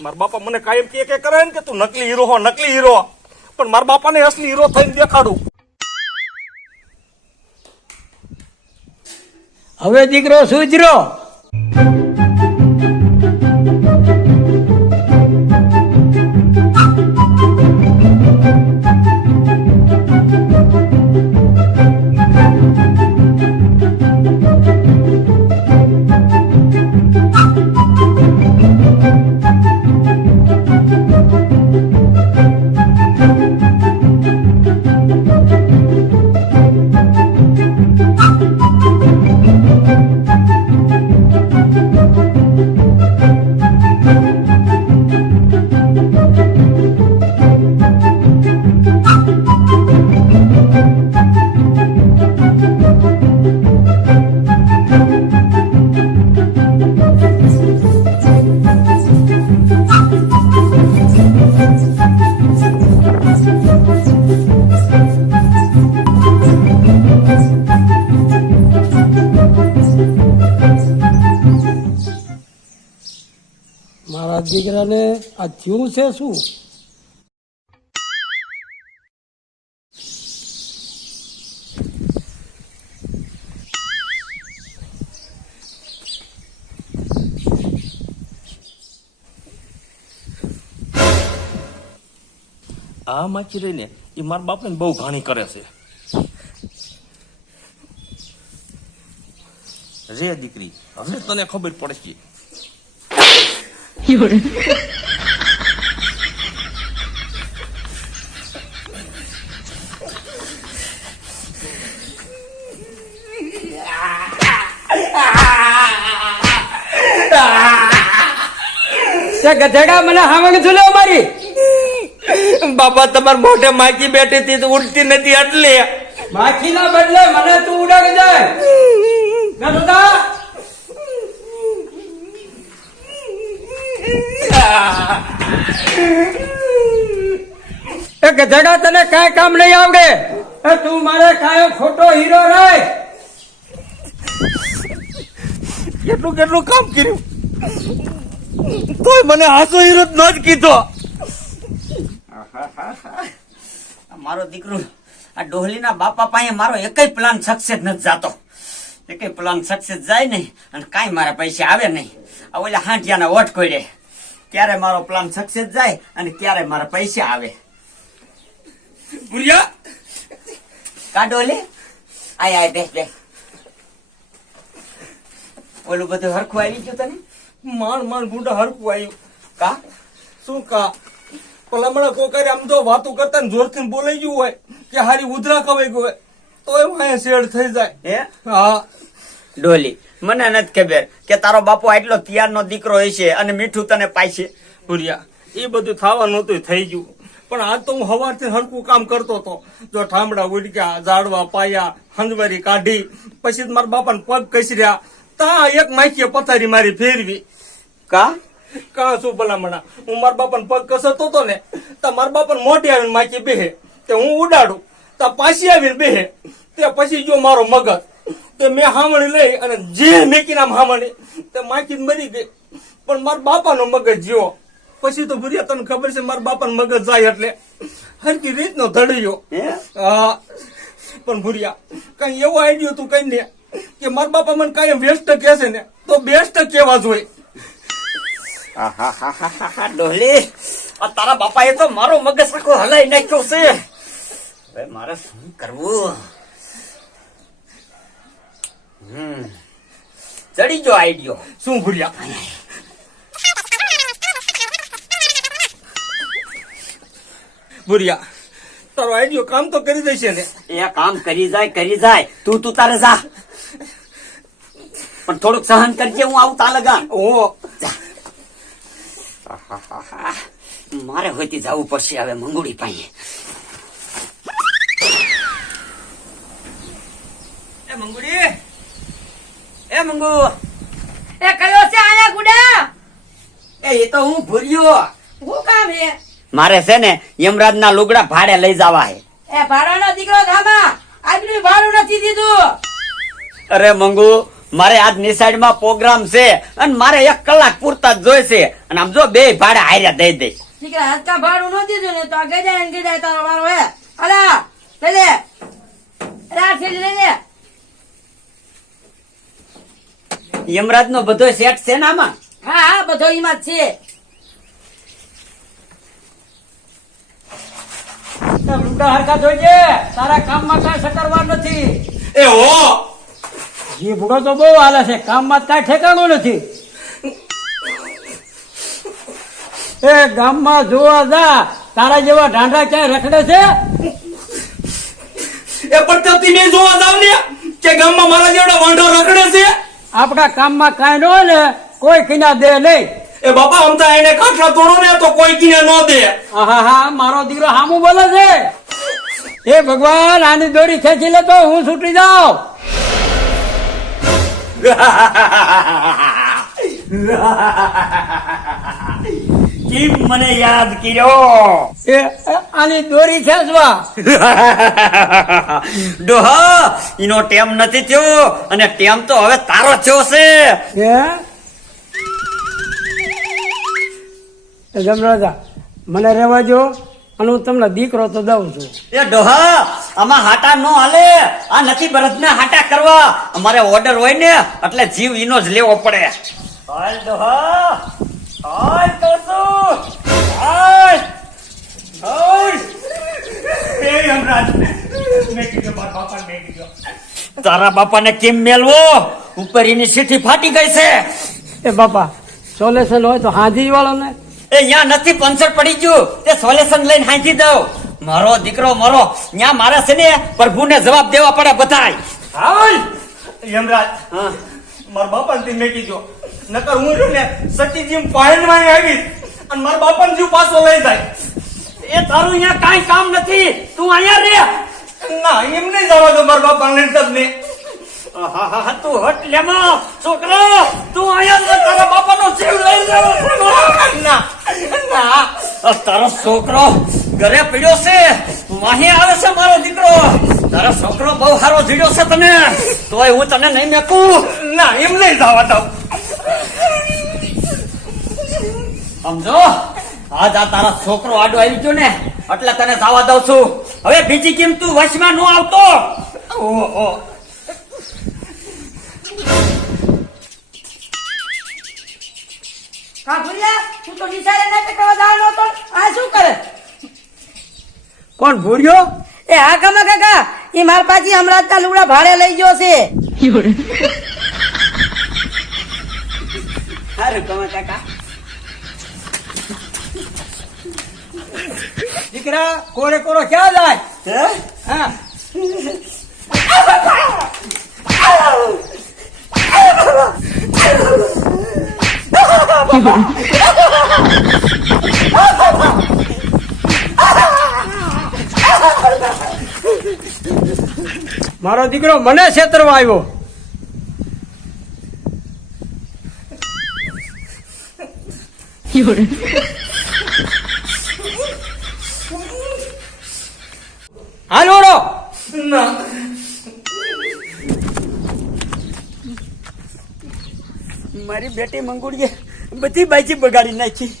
મારા બાપા મને કાયમ કે કે કરે ને કે તું નકલી હીરો હો, નકલી હીરો. પણ મારા બાપાને અસલી હીરો થઈને દેખાડું હવે દીકરો સુધરો દીકરાને આ થયું છે શું? આ માચી રહીને એ મારા બાપને બહુ ઘાણી કરે છે. રે દીકરી, હવે તને ખબર પડશે તે ગધેડા મને હાવણ ઝૂલે મારી. બાપા તમાર મોઢે માખી બેઠી હતી તો ઉડતી નથી એટલે માખીના બદલે મને તું ઉડાડી જાય ગધેડા એ ગધેડા તને કાંઈ કામ નહીં આવડે એ તું મારે કાયો ખોટો હીરો રહે કેટલું કેટલું કામ કર્યું? તોય મને હાસો હીરો જ ન જ કીધો. મારો દીકરો આ ડોહલીના બાપા પાસે મારો એકય પ્લાન સક્સેસ નથી જાતો. એકય પ્લાન સક્સેસ જાય નહીં અને કાંઈ મારા પૈસા આવે નહીં. આ ઓલા હાંઠિયાના ઓઠ કોડે ક્યારે મારો પ્લાન સક્સેસ જાય અને ક્યારે મારા પૈસા આવે. ભૂરિયા આય આય બેસ બેસ. ઓલું બધું હરખું આવી ગયું તને? માણ માણ ગુંડા હરખું આવ્યું. કા? શું કા? ભલામણા કોકરે આમ તો વાતો કરતા ને જોરથી બોલાઈ ગયું હોય કે હારી ઉધરા કવાઈ ગયું હોય. તો એમાં શેડ થઈ જાય. હે? હા. ડોલી. મને નથી ખબર કે તારો બાપુ આટલો તિયારનો દીકરો હશે અને મીઠું તને પાછે ભૂરિયા એ બધું થવાનું હતું થઈ ગયું. પણ આજ તો હું સવારથી હરકું કામ કરતો હતો. જો ઠામડા ઉડક્યા ઝાડવા પાયા હંજવારી કાઢી પછી મારા બાપાને પગ કસર્યા. તા એક માખીએ પથારી મારી ફેરવી. કા? કા શું ભલામણા? હું મારા બાપાને પગ કસરતો હતો ને તો મારા બાપાને મોઢે આવીને માખી બેહે તે હું ઉડાડું. તો પાછી આવીને બેહે તે પછી જો મારો મગજ તે મેં હામણી લઈ અને જે મેકીને આમ હામણી તે માખી મરી ગઈ. પણ મારા બાપાનો મગજ જીવો. પછી તો ભૂરિયા તને ખબર છે મારા બાપાનો મગજ જાય એટલે હરકી રીતનો ધડ્યો. હા? પણ ભૂરિયા કઈ એવો આઈડિયો તું કઈ ને કે મારા બાપા મને કાંઈ વેસ્ટ કહેશે ને તો બેસ્ટ કેવા જોઈએ? ડોહલી. આ તારા બાપાએ તો મારો મગજ આખો હલાઈ નાખ્યો છે. મારે શું કરવું? ચડી જો આઈડિયો. શું ભૂલ્યા ભૂરિયા તારો આઈડિયો કામ તો કરી દેશે ને. એ કામ કરી જાય કરી જાય. તું તું તારે જા. પણ થોડુંક સહન કરજે હું આવું તા લગા ઓ. મારે હોયથી જવું પડશે હવે મંગુડી પાસે. મંગુડી. એ મંગુ. એ કયો છે આયા ગુડા? એ એ તો હું ભૂર્યો. હું કામ હે? મારે છે ને યમરાજ ના લુગડા ભાડે લઈ જવા હે. એ ભાડાનો દીકરો ગામા આજનું ભાડું નથી દીધું. અરે મંગુ મારે આજ નિસાઈડમાં પ્રોગ્રામ છે અને મારે એક કલાક પૂરતા જ જોઈશે અને આમ જો બે ભાડે હાર્યા દઈ દઈ દીકરા હાથકા ભાડું ન દીધું ને તો આ ગજાય ને ગજાય તારો વારો હે. અલા લઈ લે અરે લઈ લે યમરાજ નો બધો સેટ છે ને આમાં? હા હા બધો એમાં છે. લુગડા હરખા જોઈજે. તારા કામમાં કાંઈ સકરવા નથી. એ હો! જે ભૂડો તો બહુ હાલે છે કામમાં કાંઈ ઠેકાણું નથી. એ ગામમાં જોવા જા તારા જેવા ઢાંઢા ક્યાંય રખડે છે? એ પણ તો તમે જોવા જાવ ને કે ગામમાં મારા જેવડા વાંઢો રખડે છે? આપણા કામમાં કાંઈ ન હોય ને કોઈ કિના દે નહીં. એ બાપા અમતા એને ખાટલા તોડો ને તો કોઈ કિને ન દે. આહા હા મારો દીકરો હામુ બોલે છે. હે ભગવાન આની દોરી ખેંચી લે તો હું છૂટી જાઉં. કેમ મને યાદ કર્યો? એ આની દોરી ખેંચવા ડોહા ઈનો ટેમ નથી થયો અને ટેમ તો હવે તારો થયો છે. હે જમરાજા મને રહેવા જો અને હું તમને દીકરો તો દઉં છું. એ ડોહા આમાં હાટા નો હાલે. આ નથી બળદના હાટા કરવા. અમારે ઓર્ડર હોય ને એટલે જીવ ઈનો જ લેવો પડે. હાલ ડોહા. મેં કીધું મારા બાપા મેં કીધું. તારા બાપાને કેમ મેલવો? ઉપર એની સીઠી ફાટી ગઈ છે. એ બાપા સોલ્યુશન હોય તો હાજી વાળો ને. એ ત્યાં નથી પંચર પડી ગયું. તે સોલ્યુશન લઈને હાજી દઉં. મારો દીકરો મારો. ત્યાં મારે છે ને પ્રભુને જવાબ દેવા પડે બધાય. હાલ યમરાજ હા. મારા બાપાને તે મેં કીધું. નકર હું રહ્યો ને સતીજી પહેલમાં આવીશ અને મારા બાપાને જીવ પાછો લઈ જાય. એ તારું અહીંયા કાંઈ કામ નથી. તું અહીંયા રે. ના એમ નહીં જવા દો મારા બાપા ને હા તું હટ લેમાં છોકરો. તું અહીંયા તારા બાપાનો જીવ લઈ જાવ ના ના. તારો છોકરો ઘરે પીડ્યો છે. વાહી આવે છે મારો દીકરો. તારો છોકરો બહુ સારો જીડ્યો છે તને. તોય હું તને નહીં મેકું. ના એમ નહીં જવા દઉં. સમજો? આજ આ તારા છોકરો આડો આવી ગયો ને એટલે તને જવા દઉં છું. હવે બીજી કેમ તું વશમાં નો આવતો. ઓહો. કા ભૂલ્યા? તું તો નિશાળે ના કરવા જવાનો હતો. આ શું કરે? કોણ ભૂર્યો? એ હા કામા કાકા. એ માર પાછી હમણાં જ લુગડા ભાડે લઈ ગયો છે. સારું કમા કાકા. દીકરા કોરે કોરો ક્યાં જાય? હે? હા. મારો દીકરો મને છેતરવા આવ્યો. હાલ ઓળો ના. મારી બેટી મંગુડીએ બધી બાજી બગાડી નાખી.